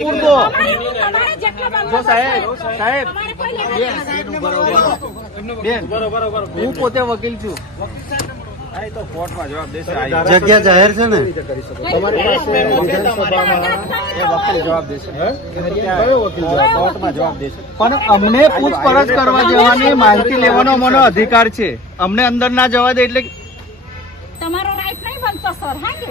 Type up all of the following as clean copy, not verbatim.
જો સાહેબ હું પોતે વકીલ છું. જગ્યા જાહેર છે ને, તમારી પાસે વિધાનસભામાં એ વકીલ જવાબ દેશે. કોર્ટમાં જવાબ દેશે. પણ અમને પૂછપરછ કરવા જવાની માહિતી લેવાનો અમને અધિકાર છે. અમને અંદર ના જવા દે એટલે તમારો રાઈટ નહીં બનતો સર. હા કે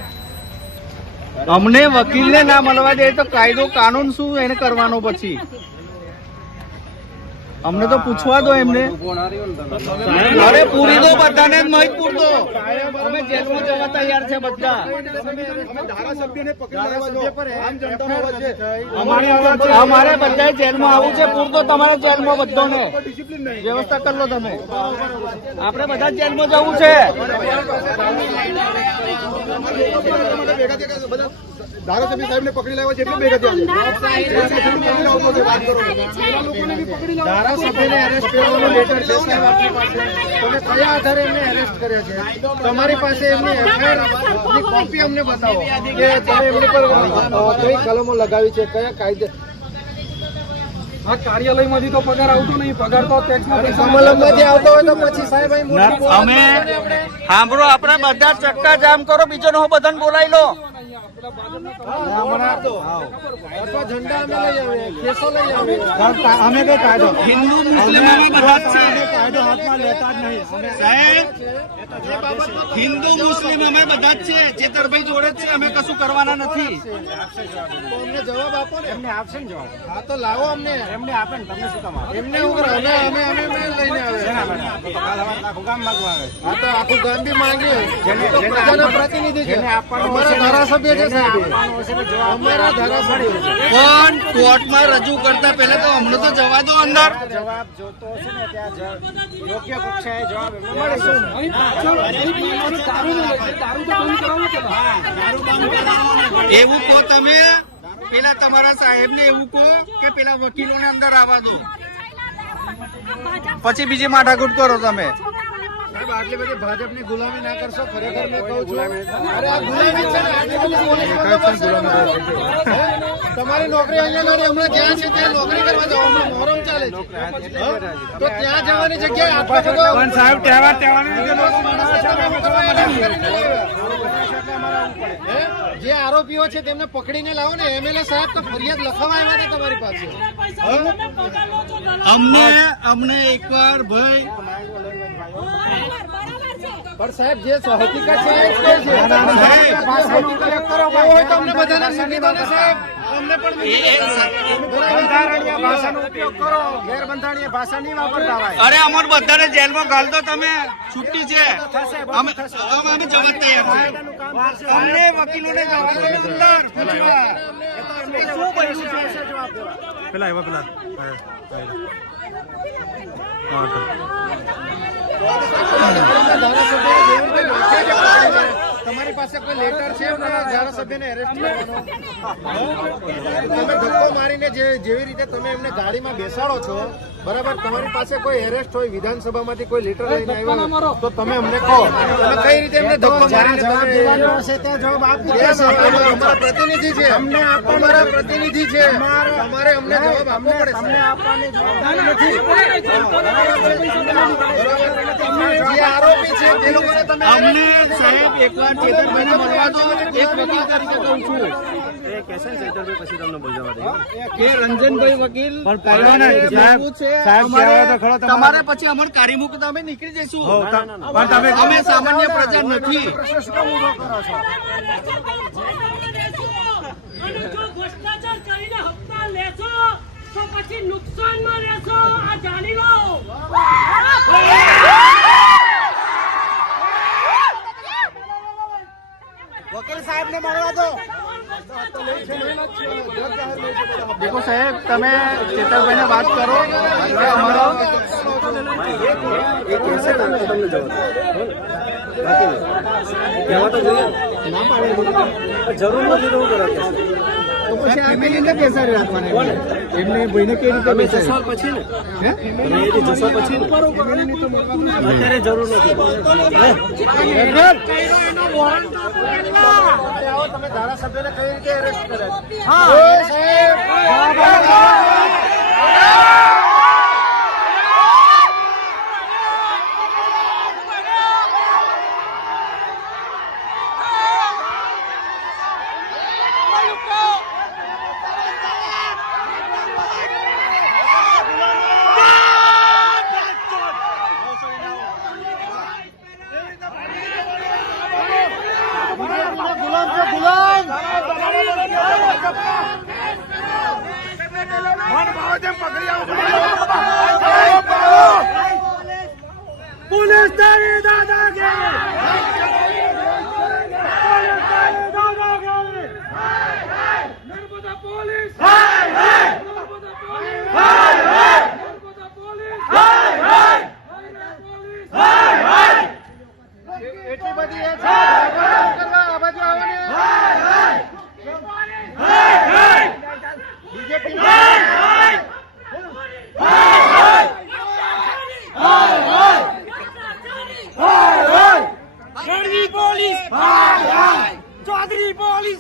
અમને વકીલને ના મળવા દે તો કાયદો કાનૂન શું એને કરવાનો? પછી અમને તો પૂછવા દો એમને. અરે પૂરી દો બધાને જ નહીં પૂરતો. અમે જેલમાં જવા તૈયાર છે બધા. અમારે બધા જેલમાં આવવું છે. પૂરતો તમારે જેલમાં બધાને વ્યવસ્થા કરી લો તમે. આપણે બધા જેલમાં જવું છે. ધારાસભ્ય સાહેબ ને પકડી લાવ્યા છે એટલે ભેગા થયા ધારાસભ્યને એરેસ્ટ કરવાનો લેટર છે આપની પાસે. તમે કયા આધારે એમને એરેસ્ટ કર્યા છે? તમારી પાસે એમની એફઆઈઆરની કોપી અમને બતાવો કે તમે એમની પર કઈ કલમો લગાવી છે, કયા કાયદે. આ કાર્યાલયમાંથી તો પગાર આવતો નહીં. પગાર તો કમલમમાંથી આવતો હોય તો પછી સાહેબ અમે સાંભળો, આપણે બધા ચક્કા જામ કરો. બીજો નો બધાને બોલાવી લો. અમે કઈ કાયદો હિન્દુ મુસ્લિમ કાયદો હાથમાં લેતા જ નહીં સાહેબ. હિન્દુ મુસ્લિમ અમે બધા જ છે. ચેતરભાઈ જોડે જ છે. અમે કશું કરવાના નથી. અમને જવાબ આપો ને. એમને આપશે ને જવાબ. હા તો લાવો અમને. એમને આપે ને તમને શું કામ આપે? એમને એવું કરે. અમે લઈને આવે. હા તો આખું ગામ બી માંગ્યું. પ્રજાના પ્રતિનિધિ છે. અમારા ધારાસભ્ય છે સાહેબ. અમારા ધારાસભ્ય પણ કોર્ટમાં રજૂ કરતા પહેલા તો અમને તો જવા દો અંદર. જવાબ જોતો હશે ને ત્યાં યોગ્ય કક્ષાએ જવાબ મળે છે. એવું કહો તમે. પેલા તમારા સાહેબ ને એવું કહો કે પેલા વકીલો ને અંદર આવવા દો. પછી બીજી માથાકૂટ કરો તમે. સાહેબ આટલી બધી ભાજપની ગુલામી ના કરશો. ખરેખર મેં કહું છું. અરે આ ગુલામી છે ને. આટલી બધી પોલીસ બંદોબસ્ત તમારી નોકરી અહીંયા ગાડી હમણાં જ્યાં છે ત્યાં નોકરી કરવા જાઓ. હમણાં મોહરમ ચાલે છે તો ત્યાં જવાની જગ્યાએ આટલો બધો સાહેબ જે આરોપીઓ છે તેમને પકડીને લાવો ને. એમએલએ સાહેબ તો ફરિયાદ લખવા આવ્યા હતા તમારી પાસે. અમને એકવાર ભાઈ પણ સાહેબ જે હકીકત છે એ જ કહે છે. અમને બધાને સંગીતોને સાહેબ અમને પણ બંધારણીય ભાષાનો ઉપયોગ કરો. ગેરબંધારણીય ભાષા નહીં વાપરતા હોય. અરે અમાર બધાને જેલમાં ગાલ દો તમે. છૂટી છે. અમે જવા તૈયાર છે. અમને વકીલોને જવા દો અંદર પૂછવા. શું બન્યું છે પેલા આવ્યા પેલા તમારી પાસે કોઈ લેટર છે ધારાસભ્યને એરેસ્ટ કરવાનો? તમે ધક્કો મારીને જેવી રીતે તમે એમને ગાડીમાં બેસાડો છો, બરાબર, તમારી પાસે કોઈ એરેસ્ટ હોય વિધાનસભામાંથી કોઈ લેટર લઈને આવ્યો તો તમે અમને કહો. તમે કઈ રીતે એમને ધક્કો મારીને જવાબ આપી દેશો? અમારા પ્રતિનિધિ છે. અમને અમારા પ્રતિનિધિ છે. તમારે અમને જવાબ આપવો પડે. તમને આપવાની જવાબદારી નથી. જે આરોપી છે તે લોકોને તમે અમને સાહેબ એકવાર ચેતનભાઈને મળવા દો. એક વકીલ તરીકે કહું છું કે રંજનભાઈ વકીલ તમારે પછી અમારે કાઢી મૂકો તો અમે નીકળી જઈશું. અમે સામાન્ય પ્રજા નથી. જો ભ્રષ્ટાચાર કરીને હપ્તા લેશો તો પછી નુકસાનમાં રહેશો. આ જાણી લો. વકીલ સાહેબ ને મળવા દો. દેખો સાહેબ, તમે ચેતનભાઈને વાત કરો કે અમારો જરૂર નથી તો પછી આ ફેમિલીને બેસાડી રાખવાના. એમને ભાઈને કેવી રીતે બેસાડી પછી ને જશો પછી અત્યારે જરૂર નથી. તમે ધારાસભ્યને કઈ રીતે એરેસ્ટ કર્યા? એટલી બધી એ છે કરવા આ બાજુ આવો ને BJP Gadhvi police Chaudhary police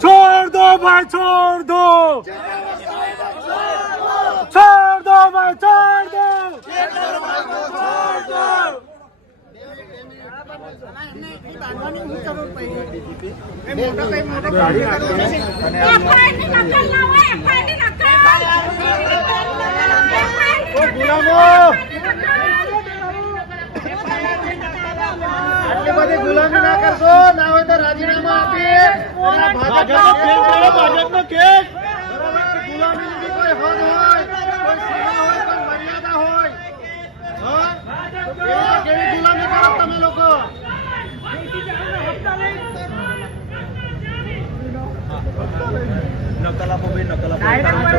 छोड़ दो भाई छोड़ दो छोड़ दो भाई छोड़ दो આટલી બધી ગુલામી ના કરશો, ના હોય તો રાજીનામા આપી ભાજપનો કેસ. ગુલામીની બી કોઈ હદ હોય, કોઈ સીમા હોય, કોઈ મર્યાદા હોય. હા? કેવી ગુલામી કરો તમે લોકો?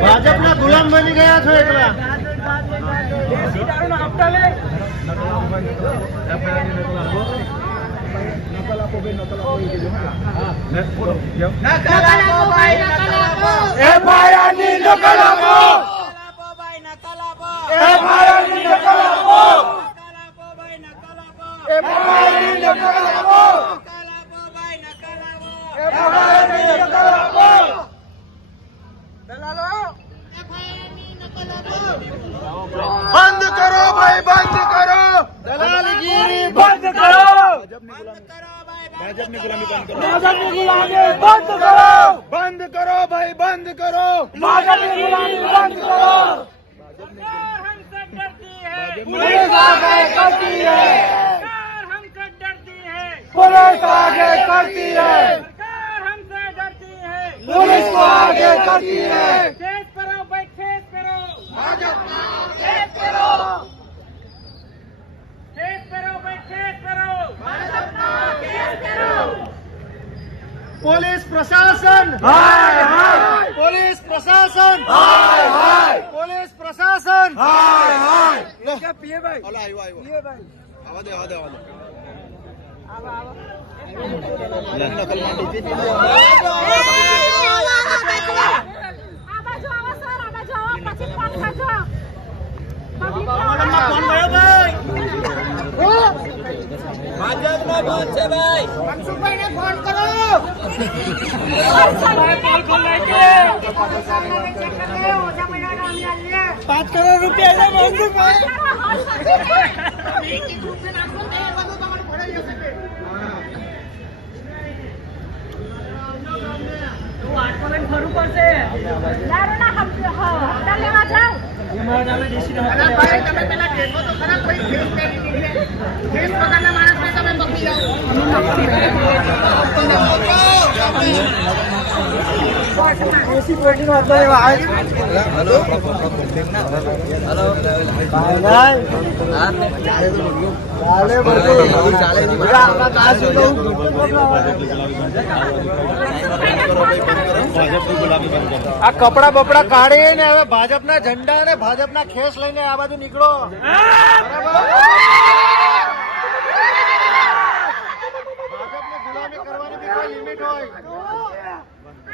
ભાજપના ગુલામ બની ગયા છો એકલા. બંધ કરો ભાઈ, બંધ કરો દલાલગીરી, બંધ કરો ભાજપની ગુલામી, બંધ કરો ભાજપની ગુલામી, બંધ કરો, બંધ કરો ભાઈ, બંધ કરો ભાજપની ગુલામી, બંધ કરો. सरकार हमसे डरती है, पुलिस आगे करती है, सरकार हमसे डरती है, पुलिस आगे करती है, सरकार हमसे डरती है. पुलिस को आगे करती है. केस करो भाई, केस करो, केस करो, केस करो भाई, केस करो, पुलिस प्रशासन, हाय हाय पुलिस प्रशासन, हाय हाय पुलिस प्रशासन, हाय हाय ₹5 કરોડ ખરું પડશે. દારૂના હપ્તા લેવા જાવ. તમે પેલા કેસો તો ખરા, કોઈ કેસ વગરના માણસને તમે પકડી જાઓ. આ કપડા બપડા કાઢીને હવે ભાજપના ઝંડા અને ભાજપના ખેસ લઈને આ બાજુ નીકળો. ભાજપની ગુલામી કરવાની બી કોઈ લિમિટ હોય.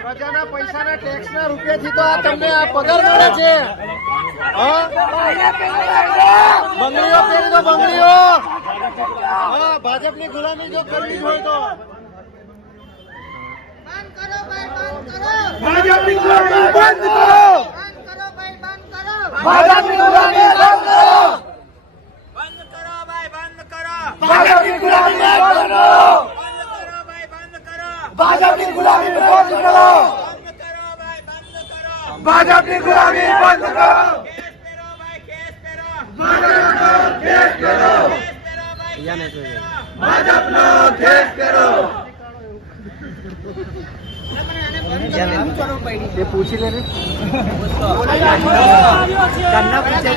પ્રજાના પૈસાના ટેક્સના રૂપિયાથી તો આ તમને આ પગાર મળે છે. હા? બંગડીઓ પહેરી દો, બંગડીઓ. હા, ભાજપની ગુલામી જો કરવી હોય તો ભાજપની ગુલામી બંધ કરો ભાજપની ગુલામી બંધ કરો. બંધ કરો ભાઈ, બંધ કરો, ભાજપની ગુલામી બંધ કરો બંધ કરો ભાઈ, બંધ કરો, ભાજપની ગુલામી બંધ કરો બંધ કરો ભાઈ, બંધ કરો. ભાજપની ગુલામી બંધ કરો કેસ કરો ભાઈ, કેસ કરો, કેસ કરો કેસ કરો ભાઈ, કેસ કરો. ભાજપનો કેસ કરો એ પૂછી લે ને. આવ્યો છે